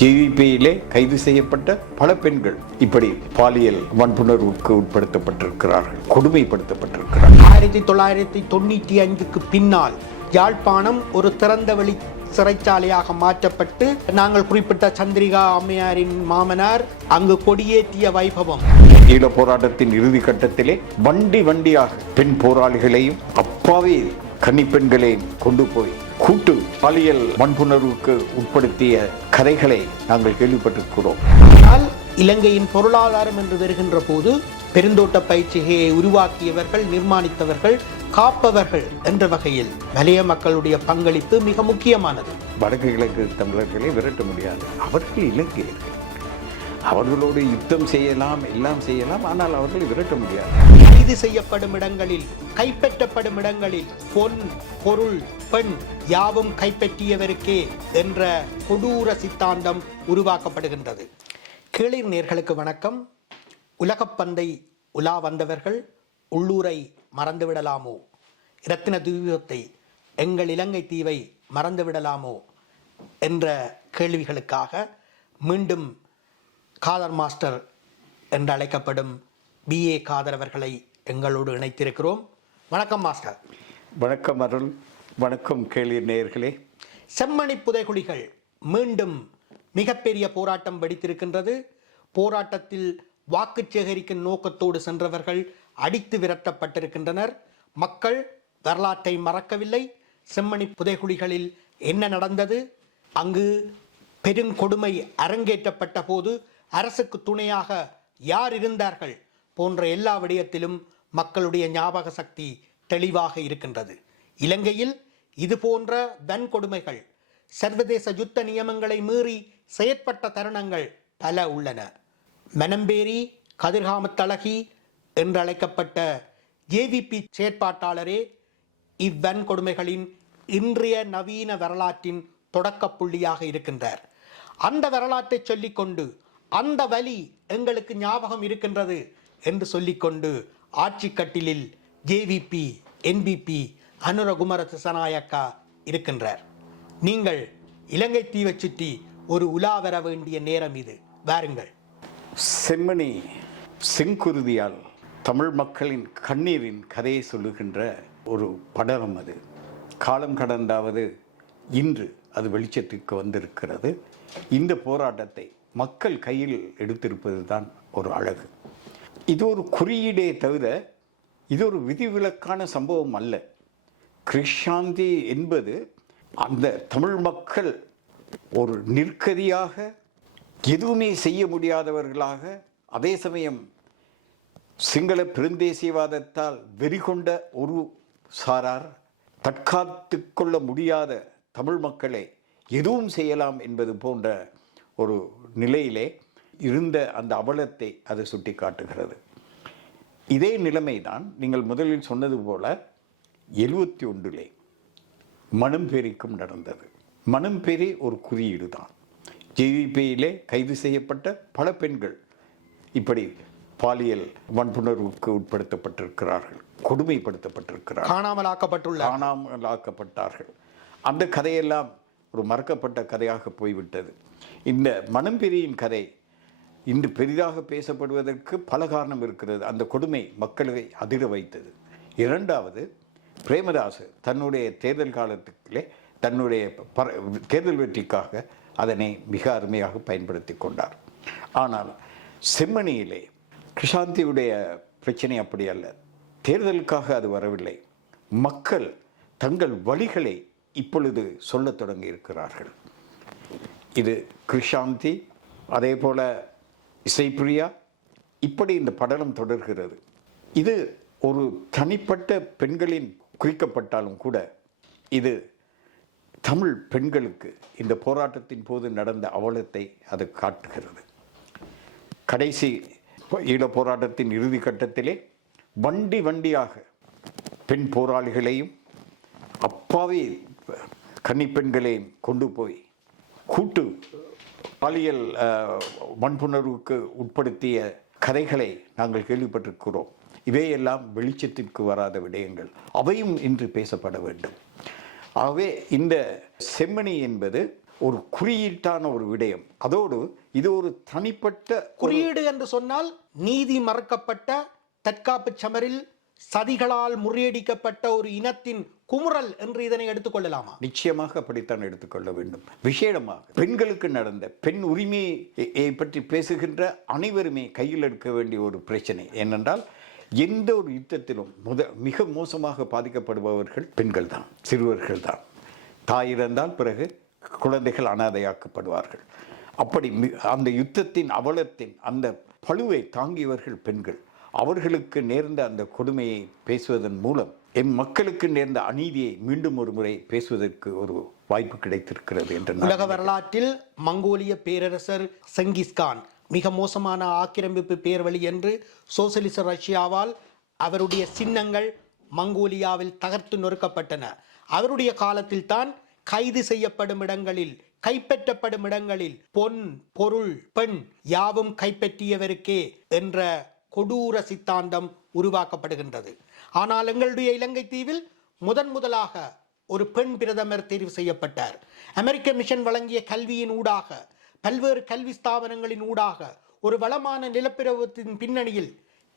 ஜேவிபியிலே கைது செய்யப்பட்ட பல பெண்கள் இப்படி பாலியல் வன்புணர்வுக்கு உட்படுத்தப்பட்டிருக்கிறார்கள் கொடுமைப்படுத்தப்பட்டிருக்கிறார்கள். ஆயிரத்தி தொள்ளாயிரத்தி தொண்ணூற்றி ஐந்துக்கு பின்னால் யாழ்ப்பாணம் ஒரு திறந்தவெளி சிறைச்சாலையாக மாற்றப்பட்டு நாங்கள் குறிப்பிட்ட சந்திரிகா அம்மையாரின் மாமனார் அங்கு கொடியேற்றிய வைபவம். ஈழ போராட்டத்தின் இறுதி கட்டத்திலே வண்டி வண்டியாக பெண் போராளிகளையும் அப்பாவே கன்னிப்பெண்களையும் கொண்டு போய் கூட்டு பாலியல் வன்புணர்வுக்கு உட்படுத்திய கதைகளை நாங்கள் கேள்விப்பட்டிருக்கிறோம். ஆனால் இலங்கையின் பொருளாதாரம் என்று வருகின்ற போது பெருந்தோட்ட பயிற்சிகையை உருவாக்கியவர்கள் நிர்மாணித்தவர்கள் காப்பவர்கள் என்ற வகையில் மலைய மக்களுடைய பங்களிப்பு மிக முக்கியமானது. வடக்கு கிழக்கு தமிழர்களை விரட்ட முடியாது. அவர்கள் இலங்கையர்கள் அவர்களோடு யுத்தம் செய்யலாம் எல்லாம் செய்யலாம் ஆனால் அவர்களை விரட்ட முடியாது. கைது செய்யப்படும் இடங்களில் கைப்பற்றப்படும் இடங்களில் பொன் பொருள் பெண் யாவும் கைப்பற்றியவருக்கே என்ற கொடூர சித்தாந்தம் உருவாக்கப்படுகின்றது. கேளிர் நேர்களுக்கு வணக்கம். உலகப்பந்தை உலா வந்தவர்கள் உள்ளூரை மறந்துவிடலாமோ? இரத்தின தீபத்தை எங்கள் இலங்கை தீவை மறந்துவிடலாமோ? என்ற கேள்விகளுக்காக மீண்டும் காதர் மாஸ்டர் என்று அழைக்கப்படும் பிஏ காதர் அவர்களை எங்களோடு இணைத்திருக்கிறோம். வணக்கம் மாஸ்டர். வணக்கம் அருள். வணக்கம் கேள்வி நேயர்களே. செம்மணி புதைகுழிகள் மீண்டும் மிகப்பெரிய போராட்டம் வெடித்திருக்கின்றது. போராட்டத்தில் வாக்கு சேகரிக்கும் நோக்கத்தோடு சென்றவர்கள் அடித்து விரட்டப்பட்டிருக்கின்றனர். மக்கள் வரலாற்றை மறக்கவில்லை. செம்மணி புதைகுழிகளில் என்ன நடந்தது? அங்கு பெருங்கொடுமை அரங்கேற்றப்பட்ட போது அரசுக்கு துணையாக யார் இருந்தார்கள் போன்ற எல்லா விடயத்திலும் மக்களுடைய ஞாபக சக்தி தெளிவாக இருக்கின்றது. இலங்கையில் இது போன்ற வன்கொடுமைகள் சர்வதேச யுத்த நியமங்களை மீறி செயற்பட்ட தருணங்கள் பல உள்ளன. மனம்பேரி கதிர்காமத்தழகி என்றழைக்கப்பட்ட ஜேவிபி செயற்பாட்டாளரே இவ்வன்கொடுமைகளின் இன்றைய நவீன வரலாற்றின் தொடக்கப் புள்ளியாக இருக்கின்றார். அந்த வரலாற்றை சொல்லிக்கொண்டு அந்த வலி எங்களுக்கு ஞாபகம் இருக்கின்றது என்று சொல்லிக்கொண்டு ஆட்சி கட்டிலில் ஜேவிபி என்பிபி அனுரகுமர திசநாயக்கா இருக்கின்றார். நீங்கள் இலங்கை தீவை சுற்றி ஒரு உலா வர வேண்டிய நேரம் இது. வாருங்கள். செம்மணி செங்குருதியால் தமிழ் மக்களின் கண்ணீரின் கதையை சொல்லுகின்ற ஒரு படலம் அது. காலம் கடந்தாவது இன்று அது வெளிச்சத்துக்கு வந்திருக்கிறது. இந்த போராட்டத்தை மக்கள் கையில் எடுத்திருப்பது தான் ஒரு அழகு. இது ஒரு குறியீடே தவிர இது ஒரு விதிவிலக்கான சம்பவம் அல்ல. கிருஷாந்தி என்பது அந்த தமிழ் மக்கள் ஒரு நிற்கதியாக எதுவுமே செய்ய முடியாதவர்களாக அதே சமயம் சிங்கள பெருந்தேசியவாதத்தால் வெறிகொண்ட ஒரு சாரார் தற்காத்து கொள்ள முடியாத தமிழ் மக்களை எதுவும் செய்யலாம் என்பது போன்ற ஒரு நிலையிலே இருந்த அந்த அவலத்தை அது சுட்டி காட்டுகிறது இதே நிலைமைதான் நீங்கள் முதலில் சொன்னது போல எழுவத்தி ஒன்றிலே மணம்பேரிக்கும் நடந்தது. மணம்பேரி ஒரு குறியீடு தான் ஜேவிபியிலே கைது செய்யப்பட்ட பல பெண்கள் இப்படி பாலியல் வன்புணர்வுக்கு உட்படுத்தப்பட்டிருக்கிறார்கள் கொடுமைப்படுத்தப்பட்டிருக்கிறார்கள். காணாமலாக்கப்பட்டுள்ள. காணாமல் ஆக்கப்பட்டார்கள் அந்த கதையெல்லாம் ஒரு மறக்கப்பட்ட கதையாக போய்விட்டது. இந்த மணம்பெரியின் கதை இன்று பெரிதாக பேசப்படுவதற்கு பல காரணம் இருக்கிறது. அந்த கொடுமை மக்களை அதிர வைத்தது. இரண்டாவது பிரேமதாசு தன்னுடைய தேர்தல் காலத்துக்குள்ளே தன்னுடைய பர தேர்தல் வெற்றிக்காக அதனை மிக அருமையாக பயன்படுத்தி கொண்டார். ஆனால் செம்மணியிலே கிருஷாந்தியுடைய பிரச்சனை அப்படி அல்ல. தேர்தலுக்காக அது வரவில்லை. மக்கள் தங்கள் வழிகளை இப்பொழுது சொல்லத் தொடங்கி இருக்கிறார்கள் இது கிருஷாந்தி அதே போல இசைப்பிரியா இப்படி இந்த படலம் தொடர்கிறது. இது ஒரு தனிப்பட்ட பெண்களின் குறிக்கப்பட்டாலும் கூட இது தமிழ் பெண்களுக்கு இந்த போராட்டத்தின் போது நடந்த அவலத்தை அது காட்டுகிறது. கடைசி ஈழ போராட்டத்தின் இறுதி கட்டத்திலே வண்டி வண்டியாக பெண் போராளிகளையும் அப்பாவே கன்னிப்பெண்களையும் கொண்டு போய் கூட்டு பாலியல் வன்புணர்வுக்கு உட்படுத்திய கதைகளை நாங்கள் கேள்விப்பட்டிருக்கிறோம். இவையெல்லாம் வெளிச்சத்திற்கு வராத விடயங்கள். அவையும் இன்று பேசப்பட வேண்டும். ஆகவே இந்த செம்மணி என்பது ஒரு குறியீட்டான ஒரு விடயம். அதோடு இது ஒரு தனிப்பட்ட குறியீடு என்று சொன்னால் நீதி மறக்கப்பட்ட தற்காப்பு சமரில் சதிகளால் முறியடிக்கப்பட்ட ஒரு இனத்தின் குமுறல் என்று இதனை எடுத்துக்கொள்ளலாமா நிச்சயமாக அப்படித்தான் எடுத்துக்கொள்ள வேண்டும். விசேடமாக பெண்களுக்கு நடந்த பெண் உரிமையை பற்றி பேசுகின்ற அனைவருமே கையில் எடுக்க வேண்டிய ஒரு பிரச்சனை. ஏனென்றால் எந்த ஒரு யுத்தத்திலும் முத மிக மோசமாக பாதிக்கப்படுபவர்கள் பெண்கள் தான் சிறுவர்கள் தான் தாய் இறந்தால் பிறகு குழந்தைகள் அனாதையாக்கப்படுவார்கள். அப்படி அந்த யுத்தத்தின் அவலத்தின் அந்த பழுவை தாங்கியவர்கள் பெண்கள். அவர்களுக்கு நேர்ந்த அந்த கொடுமையை பேசுவதன் மூலம் எம் மக்களுக்கு நேர்ந்த அநீதியை மீண்டும் ஒரு முறை பேசுவதற்கு ஒரு வாய்ப்பு கிடைத்திருக்கிறது என்று உலக வரலாற்றில் மங்கோலிய பேரரசர் செங்கிஸ்கான் மிக மோசமான ஆக்கிரமிப்பு பேர்வழி என்று சோசலிச ரஷ்யாவால் அவருடைய சின்னங்கள் மங்கோலியாவில் தகர்த்து நொறுக்கப்பட்டன. அவருடைய காலத்தில் தான் கைது செய்யப்படும் இடங்களில் கைப்பற்றப்படும் இடங்களில் பொன் பொருள் பெண் யாவும் கைப்பற்றியவருக்கே என்ற கொடூர சித்தாந்தம் உருவாக்கப்படுகின்றது. ஆனால் எங்களுடைய இலங்கை தீவில் முதன் முதலாக ஒரு பெண் பிரதமர் தேர்வு செய்யப்பட்டார். அமெரிக்க மிஷன் வழங்கிய கல்வியின் ஊடாக பல்வேறு கல்வி ஸ்தாபனங்களின் ஊடாக ஒரு வளமான நிலப்பிரவத்தின் பின்னணியில்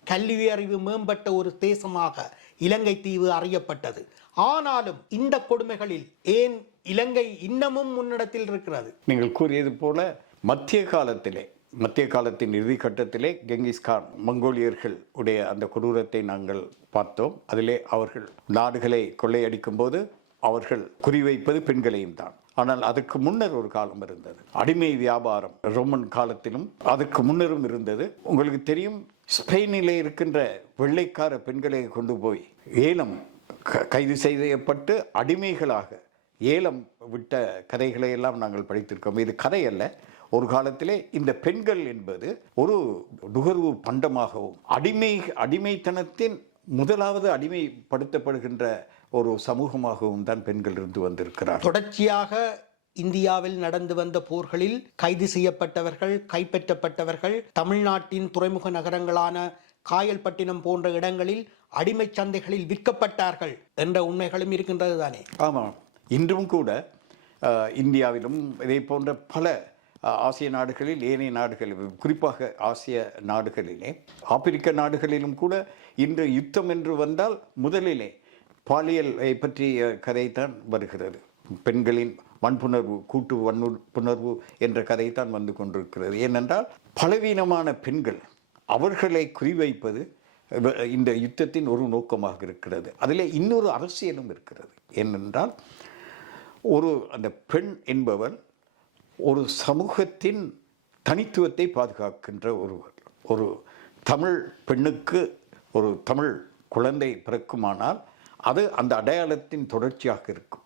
கல்வி அறிவு மேம்பட்ட ஒரு தேசமாக இலங்கை தீவு அறியப்பட்டது. ஆனாலும் இந்த கொடுமைகளில் ஏன் இலங்கை இன்னமும் முன்னிடத்தில் இருக்கிறது? நீங்கள் கூறியது போல மத்திய காலத்திலே மத்திய காலத்தின் இறுதி கட்டத்திலே மங்கோலியர்கள் உடைய அந்த கொடூரத்தை நாங்கள் பார்த்தோம். அதிலே அவர்கள் நாடுகளை கொள்ளையடிக்கும் போது அவர்கள் குறிவைப்பது பெண்களையும் தான். ஆனால் அதுக்கு முன்னர் ஒரு காலம் இருந்தது. அடிமை வியாபாரம் ரோமன் காலத்திலும் அதுக்கு முன்னரும் இருந்தது. உங்களுக்கு தெரியும் ஸ்பெயினிலே இருக்கின்ற வெள்ளைக்கார பெண்களை கொண்டு போய் ஏலம் க- கைது செய்யப்பட்டு அடிமைகளாக ஏலம் விட்ட கதைகளை எல்லாம் நாங்கள் படித்திருக்கோம். இது கதை அல்ல ஒரு காலத்திலே இந்த பெண்கள் என்பது ஒரு நுகர்வு பண்டமாகவும் அடிமை அடிமைத்தனத்தின் முதலாவது அடிமைப்படுத்தப்படுகின்ற ஒரு சமூகமாகவும் தான் பெண்கள் இருந்து வந்திருக்கிறார்கள். தொடர்ச்சியாக இந்தியாவில் நடந்து வந்த போர்களில் கைது செய்யப்பட்டவர்கள் கைப்பற்றப்பட்டவர்கள் தமிழ்நாட்டின் துறைமுக நகரங்களான காயல்பட்டினம் போன்ற இடங்களில் அடிமைச் சந்தைகளில் விற்கப்பட்டார்கள் என்ற உண்மைகளும் இருக்கின்றது தானே ஆமாம். இன்றும் கூட இந்தியாவிலும் இதே போன்ற பல ஆசிய நாடுகளில் ஏனைய நாடுகளில் குறிப்பாக ஆசிய நாடுகளிலே ஆப்பிரிக்க நாடுகளிலும் கூட இன்று யுத்தம் என்று வந்தால் முதலிலே பாலியலை பற்றிய கதைத்தான் வருகிறது. பெண்களின் வன்புணர்வு கூட்டு வன்புணர்வு என்ற கதைத்தான் வந்து கொண்டிருக்கிறது. ஏனென்றால் பலவீனமான பெண்கள் அவர்களை குறிவைப்பது இந்த யுத்தத்தின் ஒரு நோக்கமாக இருக்கிறது. அதிலே இன்னொரு அரசியலும் இருக்கிறது. ஏனென்றால் ஒரு அந்த பெண் என்பவர் ஒரு சமூகத்தின் தனித்துவத்தை பாதுகாக்கின்ற ஒருவர். ஒரு தமிழ் பெண்ணுக்கு ஒரு தமிழ் குழந்தை பிறக்குமானால் அது அந்த அடையாளத்தின் தொடர்ச்சியாக இருக்கும்.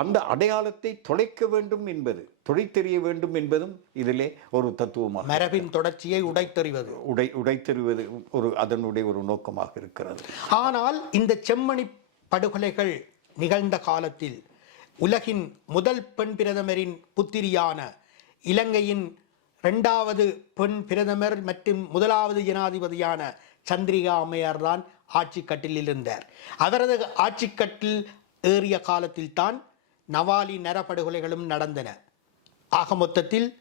அந்த அடையாளத்தை தொலைக்க வேண்டும் என்பது தொலைத்தெறிய வேண்டும் என்பதும் இதிலே ஒரு தத்துவமாக மரபின் தொடர்ச்சியை உடைத்தெறிவது. உடை உடைத்தெறிவது ஒரு அதனுடைய ஒரு நோக்கமாக இருக்கிறது. ஆனால் இந்த செம்மணி படுகொலைகள் நிகழ்ந்த காலத்தில் உலகின் முதல் பெண் பிரதமரின் புத்திரியான இலங்கையின் இரண்டாவது பெண் பிரதமர் மற்றும் முதலாவது ஜனாதிபதியான சந்திரிகா அம்மையார் தான் ஆட்சிக்கட்டில் இருந்தார். அவரது ஆட்சிக்கட்டில் ஏறிய காலத்தில்தான் நவாலி நரப்படுகொலைகளும் நடந்தன. ஆக மொத்தத்தில்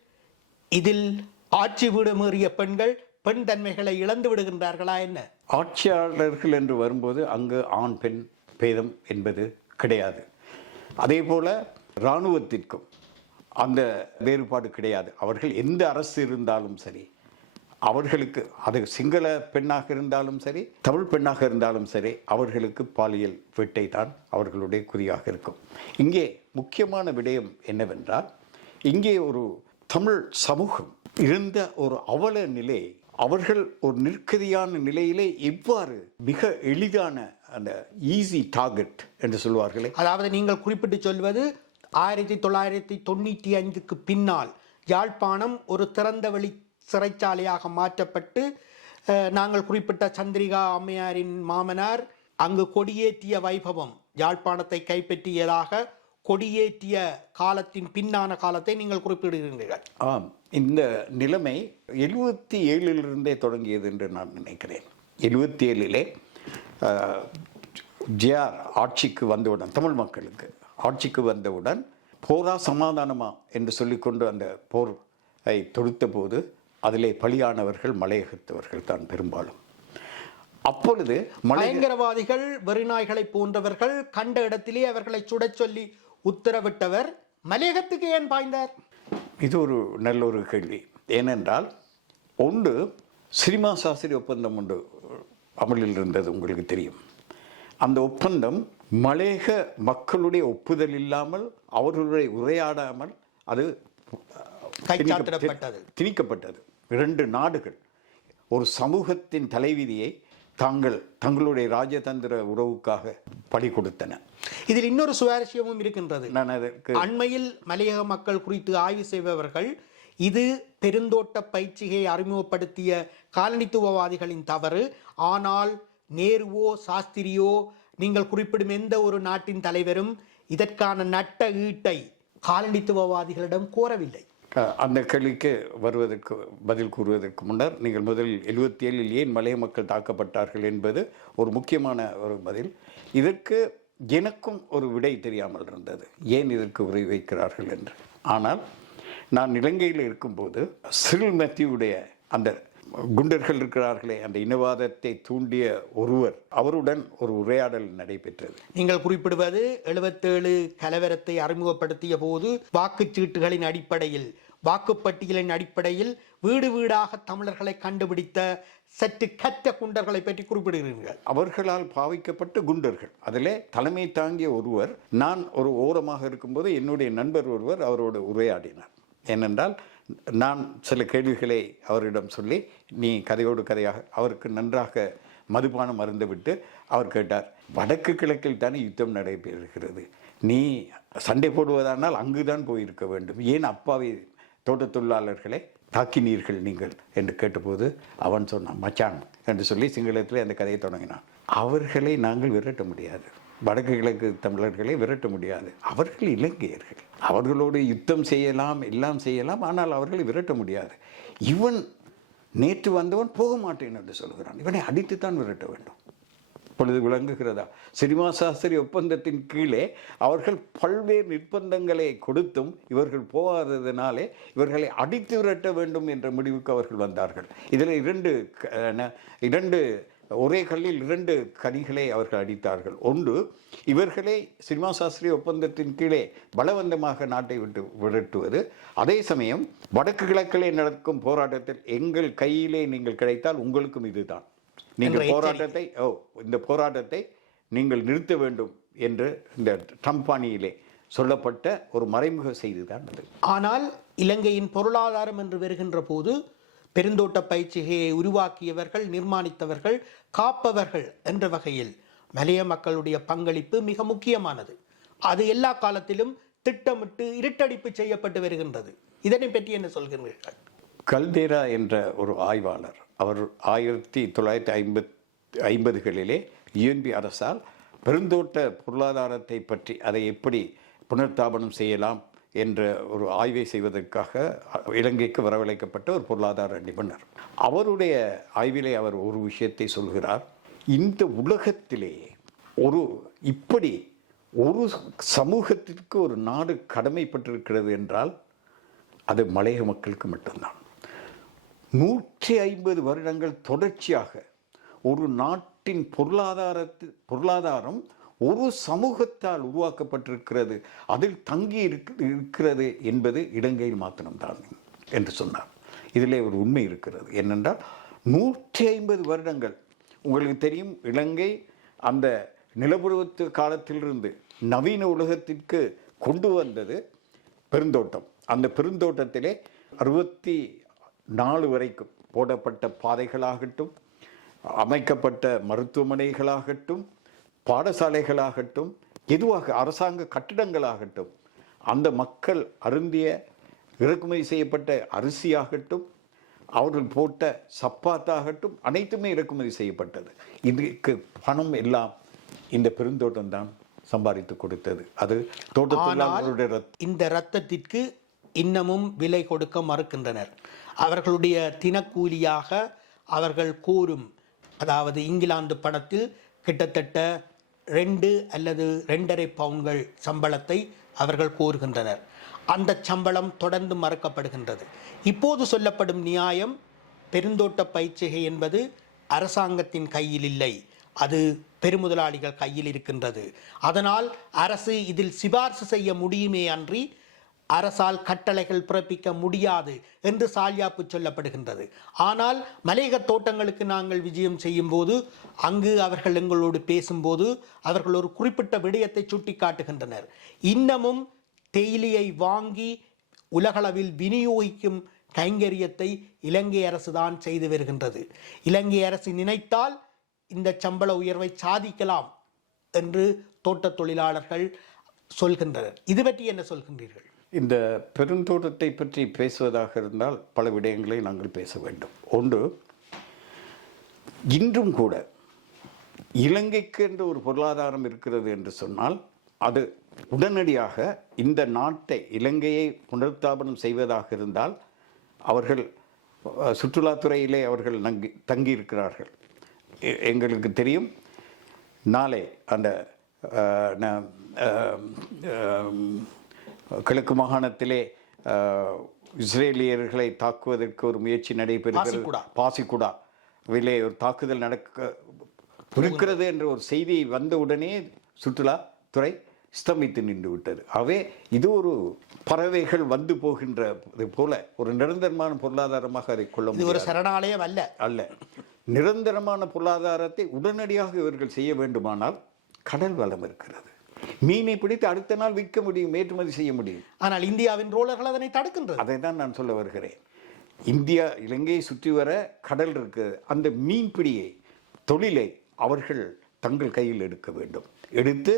இதில் ஆட்சி வீடு பெண்கள் பெண் தன்மைகளை இழந்து விடுகின்றார்களா என்ன? ஆட்சியாளர்கள் என்று வரும்போது அங்கு ஆண் பெண் பேதம் என்பது கிடையாது. அதே போல் இராணுவத்திற்கும் அந்த வேறுபாடு கிடையாது. அவர்கள் எந்த அரசு இருந்தாலும் சரி அவர்களுக்கு அது சிங்கள பெண்ணாக இருந்தாலும் சரி தமிழ் பெண்ணாக இருந்தாலும் சரி அவர்களுக்கு பாலியல் வேட்டை தான் அவர்களுடைய குறியாக இருக்கும். இங்கே முக்கியமான விடயம் என்னவென்றால் இங்கே ஒரு தமிழ் சமூகம் இருந்த ஒரு அவல நிலை அவர்கள் ஒரு நிற்கதியான நிலையிலே எவ்வாறு மிக எளிதான அந்த ஈஸி டார்கெட் என்று சொல்வார்களே. அதாவது நீங்கள் குறிப்பிட்டு சொல்வது ஆயிரத்தி தொள்ளாயிரத்தி தொண்ணூற்றி ஐந்துக்கு பின்னால் யாழ்ப்பாணம் ஒரு திறந்தவெளி சிறைச்சாலையாக மாற்றப்பட்டு நாங்கள் குறிப்பிட்ட சந்திரிகா அம்மையாரின் மாமனார் அங்கு கொடியேற்றிய வைபவம் யாழ்ப்பாணத்தை கைப்பற்றியதாக கொடியேற்றிய காலத்தின் பின்னான காலத்தை நீங்கள் குறிப்பிடுகிறீர்கள். ஆம். இந்த நிலைமை எழுபத்தி ஏழிலிருந்தே தொடங்கியது என்று நான் நினைக்கிறேன். எழுபத்தி ஏழிலே ஜிஆர் ஆட்சிக்கு வந்தவுடன் தமிழ் மக்களுக்கு ஆட்சிக்கு வந்தவுடன் போரா சமாதானமா என்று சொல்லிக்கொண்டு அந்த போரை தொடுத்த போது அதிலே பலியானவர்கள் மலையகத்தவர்கள் தான் பெரும்பாலும். அப்பொழுது பயங்கரவாதிகள் வெறிநாய்களை போன்றவர்கள் கண்ட இடத்திலே அவர்களை சுடச் சொல்லி உத்தரவிட்டவர் மலையகத்துக்கு ஏன் பாய்ந்தார்? இது ஒரு நல்ல ஒரு கேள்வி. ஏனென்றால் ஒன்று சினிமா சாஸ்திரி ஒப்பந்தம் ஒன்று அமலில் இருந்தது உங்களுக்கு தெரியும். அந்த ஒப்பந்தம் மலேக மக்களுடைய ஒப்புதல் இல்லாமல் அவர்களுடைய உரையாடாமல் அது. திணிக்கப்பட்டது. இரண்டு நாடுகள். ஒரு சமூகத்தின் தலைவிதியை தாங்கள் தங்களுடைய ராஜதந்திர உறவுக்காக பலி கொடுத்தன. இதில் இன்னொரு சுவாரஸ்யமும் இருக்கின்றது. நான் அதற்கு அண்மையில் மலையக மக்கள் குறித்து ஆய்வு செய்பவர்கள் இது பெருந்தோட்ட பயிற்சியை அறிமுகப்படுத்திய காலனித்துவவாதிகளின் தவறு. ஆனால் நேருவோ சாஸ்திரியோ நீங்கள் குறிப்பிடும் எந்த ஒரு நாட்டின் தலைவரும் இதற்கான நட்ட ஈட்டை காலனித்துவவாதிகளிடம் கோரவில்லை. அந்த கேள்விக்கு வருவதற்கு பதில் கூறுவதற்கு முன்னர் நீங்கள் முதலில் எழுபத்தி ஏழில் ஏன் மலைய மக்கள் தாக்கப்பட்டார்கள் என்பது ஒரு முக்கியமான ஒரு பதில். இதற்கு எனக்கும் ஒரு விடை தெரியாமல் இருந்தது. ஏன் இதற்கு உரை வைக்கிறார்கள் என்று? ஆனால் நான் இலங்கையில் இருக்கும்போது சிறில் மெத்தியுடைய அந்த குண்டர்கள் இருக்கிறார்களே அந்த இனவாதத்தை தூண்டிய ஒருவர் அவருடன் ஒரு உரையாடல் நடைபெற்றது. நீங்கள் குறிப்பிடுவது எழுபத்தேழு கலவரத்தை அறிமுகப்படுத்திய போது வாக்குச்சீட்டுகளின் அடிப்படையில் வாக்குப்பட்டியலின் அடிப்படையில் வீடு வீடாக தமிழர்களை கண்டுபிடித்த சற்று கற்ற குண்டர்களை பற்றி குறிப்பிடுகிறீர்கள். அவர்களால் பாவிக்கப்பட்ட குண்டர்கள். அதிலே தலைமை தாங்கிய ஒருவர் நான் ஒரு ஓரமாக இருக்கும்போது என்னுடைய நண்பர் ஒருவர் அவரோடு உரையாடினார். ஏனென்றால் நான் சில கேள்விகளை அவரிடம் சொல்லி நீ கதையோடு கதையாக அவருக்கு நன்றாக மதுபானம் மருந்துவிட்டு அவர் கேட்டார் வடக்கு கிழக்கில் தானே யுத்தம் நடைபெறுகிறது. நீ சண்டை போடுவதானால் அங்குதான் போயிருக்க வேண்டும். ஏன் அப்பாவை தோட்ட தொழிலாளர்களை தாக்கினீர்கள் நீங்கள்? என்று கேட்டபோது அவன் சொன்னான் மச்சான் என்று சொல்லி சிங்களத்தில் அந்த கதையை தொடங்கினான். அவர்களை நாங்கள் விரட்ட முடியாது. வடக்கு கிழக்கு தமிழர்களை விரட்ட முடியாது. அவர்கள் இலங்கையர்கள். அவர்களோடு யுத்தம் செய்யலாம் எல்லாம் செய்யலாம் ஆனால் அவர்களை விரட்ட முடியாது. இவன் நேற்று வந்தவன் போக மாட்டேன் என்று சொல்கிறான். இவனை அடித்துத்தான் விரட்ட வேண்டும். இப்பொழுது விளங்குகிறதா? சினிமா சாஸ்திரி ஒப்பந்தத்தின் கீழே அவர்கள் பல்வேறு நிர்பந்தங்களை கொடுத்தும் இவர்கள் போகாததினாலே இவர்களை அடித்து விரட்ட வேண்டும் என்ற முடிவுக்கு அவர்கள் வந்தார்கள். இதில் இரண்டு க- ந- இரண்டு ஒரே கல்லில் இரண்டு கனிகளை அவர்கள் அடித்தார்கள். ஒன்று இவர்களை சினிமா சாஸ்திரி ஒப்பந்தத்தின் கீழே பலவந்தமாக நாட்டை விட்டு விரட்டுவது. அதே சமயம் வடக்கு கிழக்கிலே நடக்கும் போராட்டத்தில் எங்கள் கையிலே நீங்கள் கிடைத்தால் உங்களுக்கும் இதுதான். நீங்கள் போராட்டத்தை ஓ இந்த போராட்டத்தை நீங்கள் நிறுத்த வேண்டும் என்று இந்த ட்ரம்ப் அணியிலே சொல்லப்பட்ட ஒரு மறைமுக செய்தி தான் அது. ஆனால் இலங்கையின் பொருளாதாரம் என்று வருகின்ற போது பெருந்தோட்ட பயிற்சிகையை உருவாக்கியவர்கள் நிர்மாணித்தவர்கள் காப்பவர்கள் என்ற வகையில் மலைய மக்களுடைய பங்களிப்பு மிக முக்கியமானது. அது எல்லா காலத்திலும் திட்டமிட்டு இருட்டடிப்பு செய்யப்பட்டு வருகின்றது. இதனை பற்றி என்ன சொல்கிறீர்கள்? கல்தேரா என்ற ஒரு ஆய்வாளர் அவர் ஆயிரத்தி தொள்ளாயிரத்தி ஐம்பத் ஐம்பதுகளிலே யுஎன்பி அரசால் பெருந்தோட்ட பொருளாதாரத்தை பற்றி அதை எப்படி புனர்த்தாபனம் செய்யலாம் என்ற ஒரு ஆய்வை செய்வதற்காக இலங்கைக்கு வரவழைக்கப்பட்ட ஒரு பொருளாதார நிபுணர். அவருடைய ஆய்விலே அவர் ஒரு விஷயத்தை சொல்கிறார். இந்த உலகத்திலே ஒரு இப்படி ஒரு சமூகத்திற்கு ஒரு நாடு கடமைப்பட்டிருக்கிறது என்றால் அது மலைய மக்களுக்கு மட்டும்தான். நூற்றி ஐம்பது வருடங்கள் தொடர்ச்சியாக ஒரு நாட்டின் பொருளாதாரத்து பொருளாதாரம் ஒரு சமூகத்தால் உருவாக்கப்பட்டிருக்கிறது அதில் தங்கி இருக்கிறது என்பது இலங்கையில் மாத்திரம்தான் என்று சொன்னார். இதிலே ஒரு உண்மை இருக்கிறது. என்னென்றால் நூற்றி ஐம்பது வருடங்கள் உங்களுக்கு தெரியும் இலங்கை அந்த நிலப்புறத்து காலத்திலிருந்து நவீன உலகத்திற்கு கொண்டு வந்தது பெருந்தோட்டம். அந்த பெருந்தோட்டத்திலே அறுபத்தி நாலு வரைக்கும் போடப்பட்ட பாதைகளாகட்டும் அமைக்கப்பட்ட மருத்துவமனைகளாகட்டும் பாடசாலைகளாகட்டும் எதுவாக அரசாங்க கட்டிடங்களாகட்டும் அந்த மக்கள் அருந்திய இறக்குமதி செய்யப்பட்ட அரிசியாகட்டும் அவர்கள் போட்ட சப்பாத்தாகட்டும் அனைத்துமே இறக்குமதி செய்யப்பட்டது. இதுக்கு பணம் எல்லாம் இந்த பெருந்தோட்டம் தான் சம்பாதித்து கொடுத்தது. அது தோட்டத்தொழிலாளர்களுடைய ரத்- இந்த இரத்தத்திற்கு இன்னமும் விலை கொடுக்க மறுக்கின்றனர். அவர்களுடைய தினக்கூலியாக அவர்கள் கூறும் அதாவது இங்கிலாந்து பணத்தில் கிட்டத்தட்ட ரெண்டு அல்லது ரெண்டரை பவுன்கள் சம்பளத்தை அவர்கள் கோருகின்றனர். அந்த சம்பளம் தொடர்ந்து மறக்கப்படுகின்றது. இப்போது சொல்லப்படும் நியாயம் பெருந்தோட்ட பயிற்சிகை என்பது அரசாங்கத்தின் கையில் இல்லை. அது பெருமுதலாளிகள் கையில் இருக்கின்றது. அதனால் அரசு இதில் சிபார்சு செய்ய முடியுமே அன்றி அரசால் கட்டளைகள் பிறப்பிக்க முடியாது என்று சால்யாப்பு சொல்லப்படுகின்றது. ஆனால் மலையக தோட்டங்களுக்கு நாங்கள் விஜயம் செய்யும் போது அங்கு அவர்கள் எங்களோடு பேசும்போது அவர்கள் ஒரு குறிப்பிட்ட விடயத்தை சுட்டிக்காட்டுகின்றனர். இன்னமும் தேயிலையை வாங்கி உலகளவில் விநியோகிக்கும் கைங்கரியத்தை இலங்கை அரசு தான் செய்து வருகின்றது. இலங்கை அரசு நினைத்தால் இந்த சம்பள உயர்வை சாதிக்கலாம் என்று தோட்டத் தொழிலாளர்கள் சொல்கின்றனர். இது பற்றி என்ன சொல்கின்றீர்கள்? இந்த பெருந்தோட்டத்தை பற்றி பேசுவதாக இருந்தால் பல விடயங்களை நாங்கள் பேச வேண்டும். ஒன்று இன்றும் கூட இலங்கைக்கு என்று ஒரு பொருளாதாரம் இருக்கிறது என்று சொன்னால் அது உடனடியாக இந்த நாட்டை இலங்கையை புனருத்தாபனம் செய்வதாக இருந்தால் அவர்கள் சுற்றுலாத்துறையிலே அவர்கள் நங்கி தங்கியிருக்கிறார்கள். எங்களுக்கு தெரியும் நாளை அந்த கிழக்கு மாகாணத்திலே இஸ்ரேலியர்களை தாக்குவதற்கு ஒரு முயற்சி நடைபெறுகிறது. பாசிக்குடா. விலே ஒரு தாக்குதல் நடக்க இருக்கிறது என்ற ஒரு செய்தி வந்தவுடனே சுற்றுலாத்துறை ஸ்தம்பித்து நின்று விட்டது. ஆகவே இது ஒரு பறவைகள் வந்து போகின்ற இது போல ஒரு நிரந்தரமான பொருளாதாரமாக அதை கொள்ள இது முடியாது. ஒரு சரணாலயம் அல்ல. அல்ல. நிரந்தரமான பொருளாதாரத்தை உடனடியாக இவர்கள் செய்ய வேண்டுமானால் கடல் வளம் இருக்கிறது. மீனை பிடித்து அடுத்த நாள் விற்க முடியும் ஏற்றுமதி செய்ய முடியும். ஆனால் இந்தியாவின் ரோலர்கள் அதனை தடுக்கின்றது. அதை தான் நான் சொல்ல வருகிறேன். இந்தியா இலங்கையை சுற்றி வர கடல் இருக்குது அந்த மீன்பிடியை தொழிலை அவர்கள் தங்கள் கையில் எடுக்க வேண்டும். எடுத்து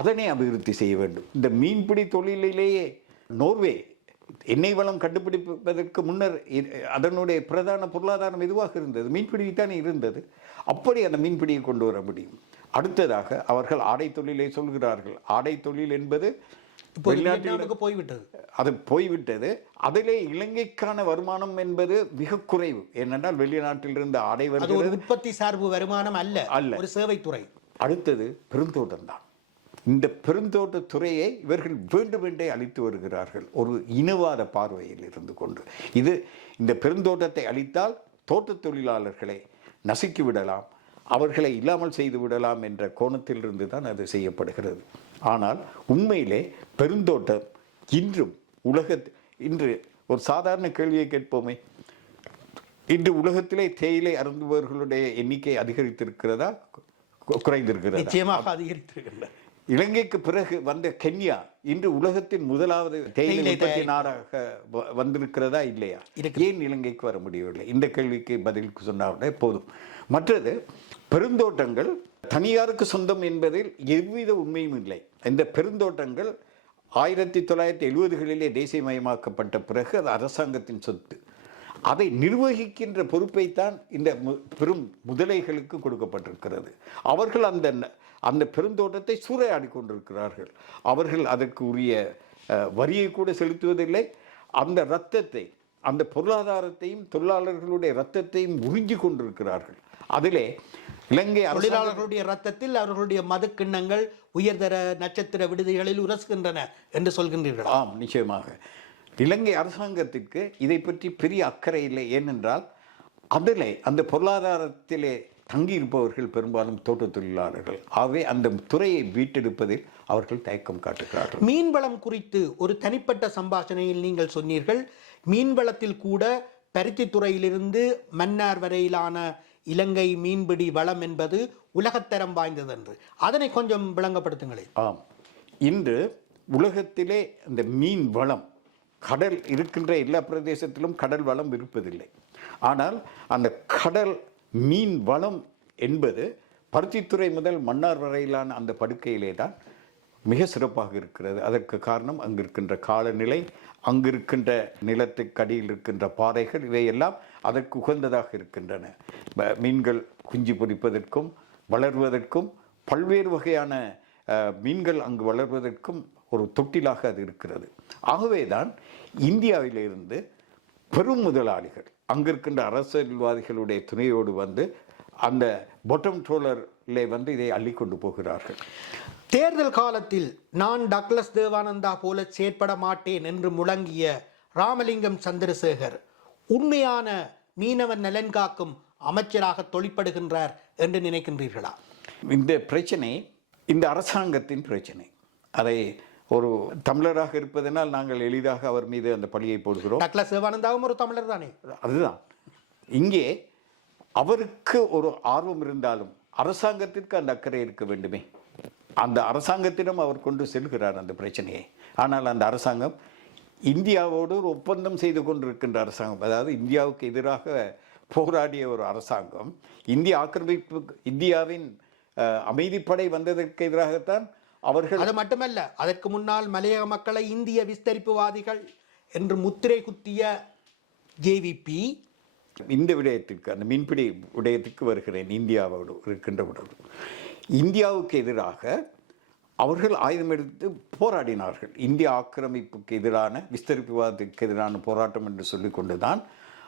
அதனை அபிவிருத்தி செய்ய வேண்டும். இந்த மீன்பிடி தொழிலிலேயே நோர்வே எண்ணெய் வளம் கண்டுபிடிப்பதற்கு முன்னர் அதனுடைய பிரதான பொருளாதாரம் எதுவாக இருந்தது? மீன்பிடி தானே இருந்தது. அப்படி அந்த மீன்பிடியை கொண்டு வர முடியும். அடுத்ததாக அவர்கள் ஆடை தொழிலை சொல்கிறார்கள். ஆடை தொழில் என்பது வெளிநாட்டில் வியட்நாமுக்கு போய்விட்டது. அது போய்விட்டது. அதிலே இலங்கைக்கான வருமானம் என்பது மிக குறைவு. ஏனென்றால் வெளிநாட்டிலிருந்து ஆடை அது ஒரு வருகிறது. உற்பத்தி சார்பு வருமானம் அல்ல அல்ல. ஒரு சேவைத்துறை. அடுத்தது பெருந்தோட்டம் தான் இந்த பெருந்தோட்ட துறையை இவர்கள் வேண்டும் என்றே அழித்து வருகிறார்கள். ஒரு இனவாத பார்வையில் இருந்து கொண்டு. இது இந்த பெருந்தோட்டத்தை அழித்தால் தோட்டத் தொழிலாளர்களை நசுக்கி விடலாம். அவர்களை இல்லாமல் செய்து விடலாம் என்ற கோணத்திலிருந்து தான் அது செய்யப்படுகிறது. ஆனால் உண்மையிலே பெருந்தோட்டம் இன்றும் உலக இன்று ஒரு சாதாரண கேள்வியை கேட்போமே. இன்று உலகத்திலே தேயிலை அருந்துபவர்களுடைய எண்ணிக்கை அதிகரித்திருக்கிறதா? குறைந்திருக்கிறதா? நிச்சயமாக அதிகரித்திருக்கின்றன. இலங்கைக்கு பிறகு வந்த கென்யா இன்று உலகத்தின் முதலாவது தேயிலை உற்பத்தி நாடாக வ- வந்திருக்கிறதா இல்லையா? ஏன் இலங்கைக்கு வர முடியவில்லை? இந்த கேள்விக்கு பதில் சொன்னாலே போதும். மற்றது பெருந்தோட்டங்கள் தனியாருக்கு சொந்தம் என்பதில் எவ்வித உண்மையும் இல்லை. இந்த பெருந்தோட்டங்கள் ஆயிரத்தி தொள்ளாயிரத்தி எழுபதுகளிலே தேசியமயமாக்கப்பட்ட பிறகு அது அரசாங்கத்தின் சொத்து. அதை நிர்வகிக்கின்ற பொறுப்பைத்தான் இந்த மு- பெரும் முதலைகளுக்கு கொடுக்கப்பட்டிருக்கிறது. அவர்கள் அந்த ந- அந்த பெருந்தோட்டத்தை சூறையாடி கொண்டிருக்கிறார்கள். அவர்கள் அதற்கு உரிய வரியை கூட செலுத்துவதில்லை. அந்த இரத்தத்தை அந்த பொருளாதாரத்தையும் தொழிலாளர்களுடைய இரத்தத்தையும் உறிஞ்சி கொண்டிருக்கிறார்கள். அதிலே இலங்கை தொழிலாளர்களுடைய ரத்தத்தில் அவர்களுடைய மது கிண்ணங்கள் உயர்தர நட்சத்திர விடுதிகளில் உரசுகின்றன என்று சொல்கின்றீர்கள்? ஆம் நிச்சயமாக. இலங்கை அரசாங்கத்திற்கு இதை பற்றி பெரிய அக்கறை இல்லை. ஏனென்றால் அதிலே அந்த பொருளாதாரத்திலே தங்கியிருப்பவர்கள் பெரும்பாலும் தோட்டத் தொழிலாளர்கள். ஆகவே அந்த துறையை மீட்டெடுப்பதில் அவர்கள் தயக்கம் காட்டுகிறார்கள். மீன்வளம் குறித்து ஒரு தனிப்பட்ட சம்பாஷணையில் நீங்கள் சொன்னீர்கள். மீன்வளத்தில் கூட பருத்தித்துறையிலிருந்து மன்னார் வரையிலான இலங்கை மீன்பிடி வளம் என்பது உலகத்தரம் வாய்ந்தது என்று அதனை கொஞ்சம் விளங்கப்படுத்துங்களேன். ஆம். இன்று உலகத்திலே இந்த மீன் வளம் கடல் இருக்கின்ற எல்லா பிரதேசத்திலும் கடல் வளம் இருப்பதில்லை ஆனால் அந்த கடல் மீன் வளம் என்பது பருத்தித்துறை முதல் மன்னார் வரையிலான அந்த படுக்கையிலே தான் மிக சிறப்பாக இருக்கிறது. அதற்கு காரணம் அங்கு இருக்கின்ற காலநிலை அங்கு இருக்கின்ற நிலத்துக்கு அடியில் இருக்கின்ற பாறைகள் இவையெல்லாம் அதற்கு உகந்ததாக இருக்கின்றன. மீன்கள் குஞ்சு பொரிப்பதற்கும் வளர்வதற்கும் பல்வேறு வகையான மீன்கள் அங்கு வளர்வதற்கும் ஒரு தொட்டிலாக அது இருக்கிறது. ஆகவே தான் இந்தியாவிலிருந்து பெரும் முதலாளிகள் அங்கிருக்கின்ற அரசியல்வாதிகளுடைய துணையோடு வந்து அந்த பொட்டம் ட்ரோலர் வந்து இதை அள்ளி கொண்டு போகிறார்கள். தேர்தல் காலத்தில் நான் டக்ளஸ் தேவானந்தா போல செயற்பட மாட்டேன் என்று முழங்கிய ராமலிங்கம் சந்திரசேகர் உண்மையான மீனவன் நலன் காக்கும் அமைச்சராக தொழிற்படுகின்றார் என்று நினைக்கின்றீர்களா? இந்த பிரச்சனை இந்த அரசாங்கத்தின் பிரச்சனை. அதை ஒரு தமிழராக இருப்பதனால் நாங்கள் எளிதாக அவர் மீது அந்த பழியை போடுகிறோம். டக்ளஸ் தேவானந்தாவும் ஒரு தமிழர் தானே? அதுதான். இங்கே அவருக்கு ஒரு ஆர்வம் இருந்தாலும் அரசாங்கத்திற்கு அந்த அக்கறை இருக்க வேண்டுமே. அந்த அரசாங்கத்திடம் அவர் கொண்டு செல்கிறார் அந்த பிரச்சனையை. ஆனால் அந்த அரசாங்கம் இந்தியாவோடு ஒரு ஒப்பந்தம் செய்து கொண்டிருக்கின்ற அரசாங்கம் அதாவது இந்தியாவுக்கு எதிராக போராடிய ஒரு அரசாங்கம் இந்திய ஆக்கிரமிப்பு இந்தியாவின் அமைதிப்படை வந்ததற்கு எதிராகத்தான் அவர்கள் அது மட்டுமல்ல அதற்கு முன்னால் மலையக மக்களை இந்திய விஸ்தரிப்புவாதிகள் என்று முத்திரை குத்திய ஜேவிபி இந்த விடயத்திற்கு அந்த மீன்பிடி விடயத்திற்கு வருகிறேன் இந்தியாவோடு இருக்கின்ற உடல் இந்தியாவுக்கு எதிராக அவர்கள் ஆயுதம் எடுத்து போராடினார்கள். இந்திய ஆக்கிரமிப்புக்கு எதிரான விஸ்தரிப்புவாதத்துக்கு எதிரான போராட்டம் என்று சொல்லிக்கொண்டுதான்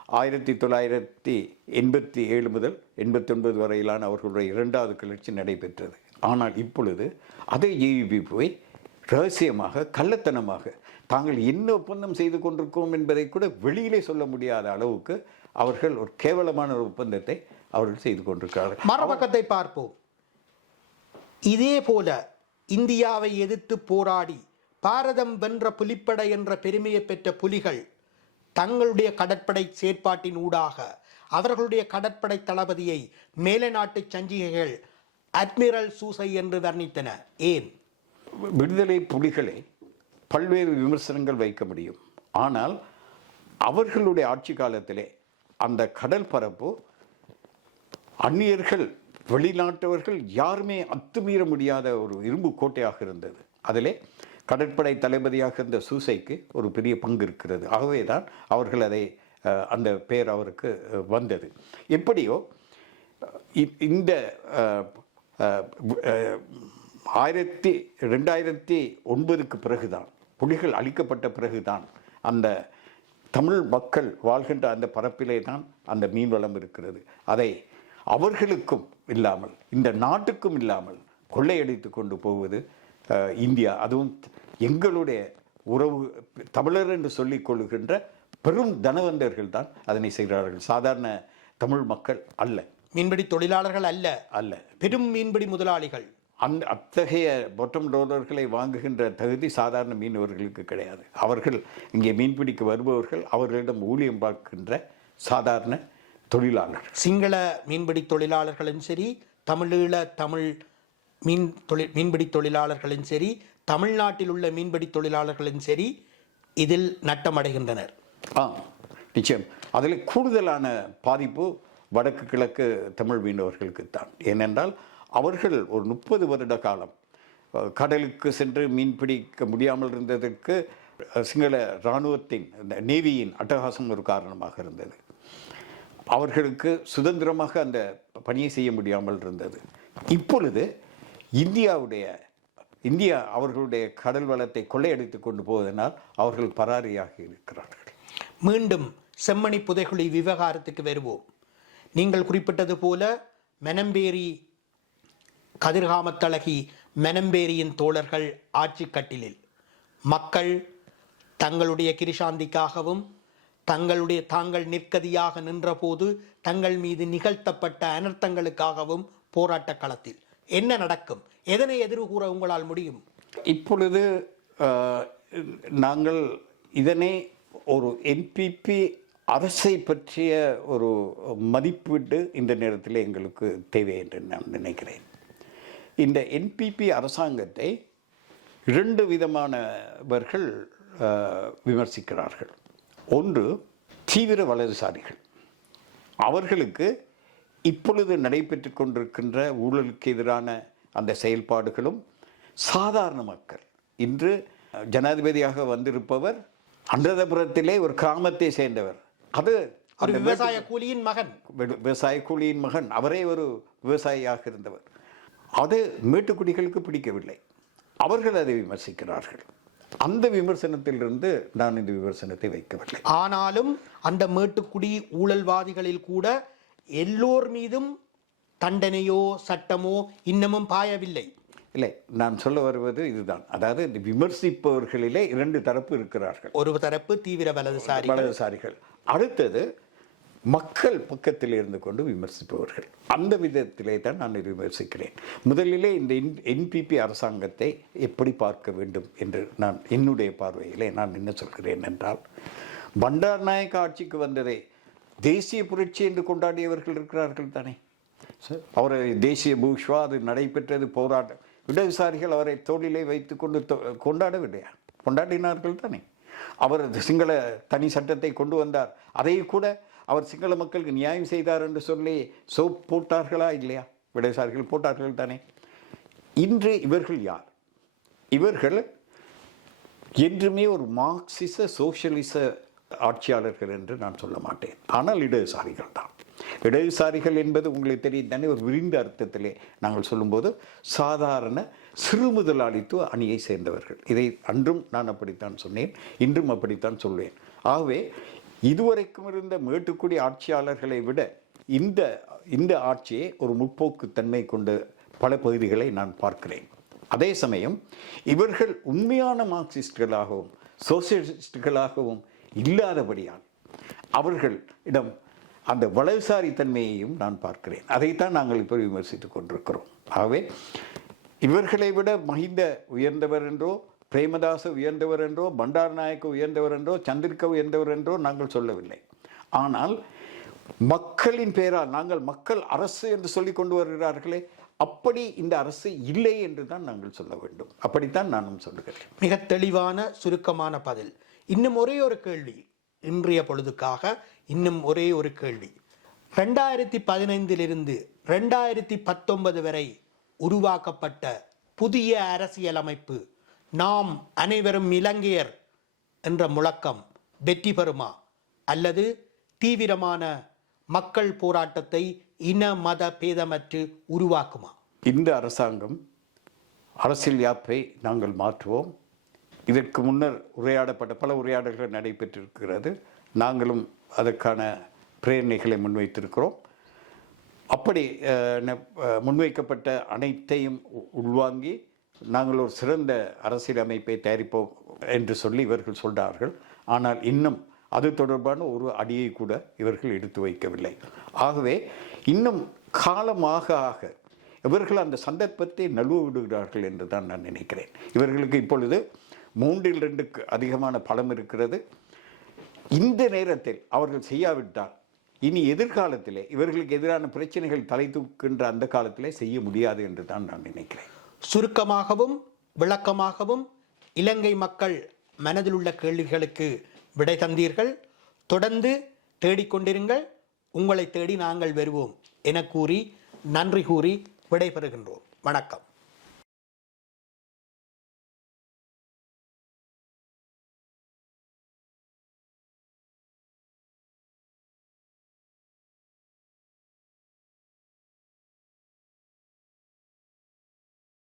ஆயிரத்தி தொள்ளாயிரத்தி எண்பத்தி ஏழு முதல் எண்பத்தி ஒன்பது வரையிலான அவர்களுடைய இரண்டாவது கிளர்ச்சி நடைபெற்றது. ஆனால் இப்பொழுது அதே போய் ரகசியமாக கள்ளத்தனமாக தாங்கள் என்ன ஒப்பந்தம் செய்து கொண்டிருக்கோம் என்பதை கூட வெளியிலே சொல்ல முடியாத அளவுக்கு அவர்கள் ஒரு கேவலமான ஒரு ஒப்பந்தத்தை அவர்கள் செய்து கொண்டிருக்கிறார்கள். மறுபக்கத்தை பார்ப்போம். இதே போல இந்தியாவை எதிர்த்து போராடி பாரதம் வென்ற புலிப்படை என்ற பெருமையை பெற்ற புலிகள் தங்களுடைய கடற்படை செயற்பாட்டின் ஊடாக அவர்களுடைய கடற்படை தளபதியை மேலை நாட்டு சஞ்சிகைகள் அட்மிரல் சூசை என்று வர்ணித்தன. ஏன்? விடுதலை புலிகளை பல்வேறு விமர்சனங்கள் வைக்க முடியும். ஆனால் அவர்களுடைய ஆட்சி காலத்திலே அந்த கடல் பரப்பு அந்நியர்கள் வெளிநாட்டவர்கள் யாருமே அத்துமீற முடியாத ஒரு இரும்பு கோட்டையாக இருந்தது. அதிலே கடற்படை தளபதியாக இருந்த சூசைக்கு ஒரு பெரிய பங்கு இருக்கிறது. ஆகவே தான் அவர்கள் அதை அந்த பெயர் அவருக்கு வந்தது. எப்படியோ இந்த ஆயிரத்தி ரெண்டாயிரத்தி ஒன்பதுக்கு பிறகுதான் புலிகள் அழிக்கப்பட்ட பிறகுதான் அந்த தமிழ் மக்கள் வாழ்கின்ற அந்த பரப்பிலே தான் அந்த மீன்வளம் இருக்கிறது. அதை அவர்களுக்கும் இல்லாமல் இந்த நாட்டுக்கும் இல்லாமல் கொள்ளையடித்து கொண்டு போவது இந்தியா. அதுவும் எங்களுடைய உறவு தமிழர் என்று சொல்லிக் கொள்ளுகின்ற பெரும் தனவந்தர்கள் தான் அதனை செய்கிறார்கள். சாதாரண தமிழ் மக்கள் அல்ல. மீன்பிடி தொழிலாளர்கள் அல்ல. அல்ல. பெரும் மீன்பிடி முதலாளிகள். அந்த அத்தகைய பொட்டம் டோலர்களை வாங்குகின்ற தகுதி சாதாரண மீனவர்களுக்கு கிடையாது. அவர்கள் இங்கே மீன்பிடிக்க வருபவர்கள் அவர்களிடம் ஊழியம் பார்க்கின்ற சாதாரண தொழிலாளர்கள் சிங்கள மீன்பிடி தொழிலாளர்களும் சரி தமிழீழ தமிழ் மீன் தொழில் மீன்பிடி தொழிலாளர்களும் சரி தமிழ்நாட்டில் உள்ள மீன்பிடி தொழிலாளர்களும் சரி இதில் நட்டமடைகின்றனர். ஆ நிச்சயம். அதில் கூடுதலான பாதிப்பு வடக்கு கிழக்கு தமிழ் மீனவர்களுக்குத்தான். ஏனென்றால் அவர்கள் ஒரு முப்பது வருட காலம் கடலுக்கு சென்று மீன் பிடிக்க முடியாமல் இருந்ததற்கு சிங்கள இராணுவத்தின் இந்த நேவியின் அட்டகாசம் ஒரு காரணமாக இருந்தது. அவர்களுக்கு சுதந்திரமாக அந்த பணியை செய்ய முடியாமல் இருந்தது. இப்பொழுது இந்தியாவுடைய இந்தியா அவர்களுடைய கடல் வளத்தை கொள்ளையடித்து கொண்டு போவதனால் அவர்கள் பராரியாக இருக்கிறார்கள். மீண்டும் செம்மணி புதைகுழி விவகாரத்துக்கு வருவோம். நீங்கள் குறிப்பிட்டது போல மெனம்பேரி கதிர்காமத்தழகி மெனம்பேரியின் தோழர்கள் ஆட்சி கட்டிலில். மக்கள் தங்களுடைய கிரிசாந்திக்காகவும் தங்களுடைய தாங்கள் நிற்கதியாக நின்றபோது தங்கள் மீது நிகழ்த்தப்பட்ட அனர்த்தங்களுக்காகவும் போராட்ட களத்தில். என்ன நடக்கும்? எதனை எதிர்கூற உங்களால் முடியும்? இப்பொழுது நாங்கள் இதனை ஒரு என்பிபி அரசை பற்றிய ஒரு மதிப்பீடு இந்த நேரத்தில் எங்களுக்கு தேவை என்று நான் நினைக்கிறேன். இந்த என்பிபி அரசாங்கத்தை இரண்டு விதமானவர்கள் விமர்சிக்கிறார்கள். ஒன்று தீவிர வலதுசாரிகள். அவர்களுக்கு இப்பொழுது நடைபெற்று கொண்டிருக்கின்ற ஊழலுக்கு எதிரான அந்த செயல்பாடுகளும் சாதாரண மக்கள். இன்று ஜனாதிபதியாக வந்திருப்பவர் அன்றதபுரத்திலே ஒரு கிராமத்தை சேர்ந்தவர். அது விவசாய கூலியின் மகன். விவ- விவசாய கூலியின் மகன். அவரே ஒரு விவசாயியாக இருந்தவர். அது மேட்டுக்குடிகளுக்கு பிடிக்கவில்லை. அவர்கள் அதை விமர்சிக்கிறார்கள். அந்த விமர்சனத்திலிருந்து நான் இந்த விமர்சனத்தை வைக்கவில்லை. ஆனாலும் அந்த மேட்டுக்குடி ஊழல்வாதிகளில் கூட எல்லோர் மீதும் தண்டனையோ சட்டமோ இன்னமும் பாயவில்லை. இல்லை நான் சொல்ல வருவது இதுதான். அதாவது இந்த விமர்சிப்பவர்களிலே இரண்டு தரப்பு இருக்கிறார்கள். ஒரு தரப்பு தீவிர வலதுசாரி வலதுசாரிகள். அடுத்தது மக்கள் பக்கத்தில் இருந்து கொண்டு விமர்சிப்பவர்கள். அந்த விதத்திலே தான் நான் விமர்சிக்கிறேன். முதலிலே இந்த என்பிபி அரசாங்கத்தை எப்படி பார்க்க வேண்டும் என்று நான் என்னுடைய பார்வையிலே நான் என்ன சொல்கிறேன் என்றால் பண்டார் நாயக்க ஆட்சிக்கு வந்ததை தேசிய புரட்சி என்று கொண்டாடியவர்கள் இருக்கிறார்கள் தானே. அவரை தேசிய பூஷ்வா அது நடைபெற்றது போராட்டம் இடதுசாரிகள் அவரை தோளிலே வைத்துக்கொண்டு தொ- கொண்டாடவில்லையா? கொண்டாடினார்கள் தானே. அவர் சிங்கள தனி சட்டத்தை கொண்டு வந்தார். அதை கூட அவர் சிங்கள மக்களுக்கு நியாயம் செய்தார் என்று சொல்லி சோப் போட்டார்களா இல்லையா? இடதுசாரிகள் போட்டார்கள் தானே. இன்று இவர்கள் யார்? இவர்கள் என்றுமே ஒரு மார்க்சிச சோசியலிச ஆட்சியாளர்கள் என்று நான் சொல்ல மாட்டேன். ஆனால் இடதுசாரிகள் தான். இடதுசாரிகள் என்பது உங்களுக்கு தெரியும் தானே ஒரு விரிந்த அர்த்தத்திலே நாங்கள் சொல்லும்போது சாதாரண சிறு முதலாளித்துவ அணியை சேர்ந்தவர்கள். இதை அன்றும் நான் அப்படித்தான் சொன்னேன் இன்றும் அப்படித்தான் சொல்வேன். ஆகவே இதுவரைக்கும் இருந்த மேட்டுக்குடி ஆட்சியாளர்களை விட இந்த இந்த ஆட்சியை ஒரு முற்போக்குத்தன்மை கொண்ட பல பகுதிகளை நான் பார்க்கிறேன். அதே சமயம் இவர்கள் உண்மையான மார்க்சிஸ்டுகளாகவும் சோசியலிஸ்டுகளாகவும் இல்லாதபடியால் அவர்களிடம் அந்த வலதுசாரி தன்மையையும் நான் பார்க்கிறேன். அதைத்தான் நாங்கள் இப்போ விமர்சித்துக் கொண்டிருக்கிறோம். ஆகவே இவர்களை விட மகிந்த உயர்ந்தவர் என்றோ பிரேமதாச உயர்ந்தவர் என்றோ பண்டார் நாயக்க உயர்ந்தவர் என்றோ சந்திரிக்க உயர்ந்தவர் என்றோ நாங்கள் சொல்லவில்லை. ஆனால் மக்களின் பெயரால் நாங்கள் மக்கள் அரசு என்று சொல்லி கொண்டு வருகிறார்களே அப்படி இந்த அரசு இல்லை என்று தான் நாங்கள் சொல்ல வேண்டும். அப்படித்தான் நானும் சொல்லுகிறேன். மிக தெளிவான சுருக்கமான பதில். இன்னும் ஒரே ஒரு கேள்வி இன்றைய பொழுதுக்காக இன்னும் ஒரே ஒரு கேள்வி. ரெண்டாயிரத்தி பதினைந்திலிருந்து ரெண்டாயிரத்தி பத்தொன்பது வரை உருவாக்கப்பட்ட புதிய அரசியலமைப்பு நாம் அனைவரும் இலங்கையர் என்ற முழக்கம் வெற்றி பெறுமா? அல்லது தீவிரமான மக்கள் போராட்டத்தை இன மத பேதமற்று உருவாக்குமா? இந்த அரசாங்கம் அரசியல் யாப்பை நாங்கள் மாற்றுவோம். இதற்கு முன்னர் உரையாடப்பட்ட பல உரையாடல்கள் நடைபெற்றிருக்கிறது. நாங்களும் அதற்கான பிரேரணைகளை முன்வைத்திருக்கிறோம். அப்படி ந- முன்வைக்கப்பட்ட அனைத்தையும் உ- உள்வாங்கி நாங்கள் ஒரு சிறந்த அரசியலமைப்பை தயாரிப்போம் என்று சொல்லி இவர்கள் சொல்கிறார்கள் ஆனால் இன்னும் அது தொடர்பான ஒரு அடியை கூட இவர்கள் எடுத்து வைக்கவில்லை. ஆகவே இன்னும் காலமாக ஆக இவர்கள் அந்த சந்தர்ப்பத்தை நழுவ விடுகிறார்கள் என்று தான் நான் நினைக்கிறேன். இவர்களுக்கு இப்பொழுது மூன்றில் ரெண்டுக்கு அதிகமான பலம் இருக்கிறது. இந்த நேரத்தில் அவர்கள் செய்யாவிட்டால் இனி எதிர்காலத்திலே இவர்களுக்கு எதிரான பிரச்சனைகள் தலை தூக்கின்ற அந்த காலத்திலே செய்ய முடியாது என்று தான் நான் நினைக்கிறேன். சுருக்கமாகவும் விளக்கமாகவும் இலங்கை மக்கள் மனதில் உள்ள கேள்விகளுக்கு விடை தந்தீர்கள். தொடர்ந்து தேடிக்கொண்டிருங்கள் உங்களை தேடி நாங்கள் வருவோம். என கூறி நன்றி கூறி விடைபெறுகின்றோம். வணக்கம்.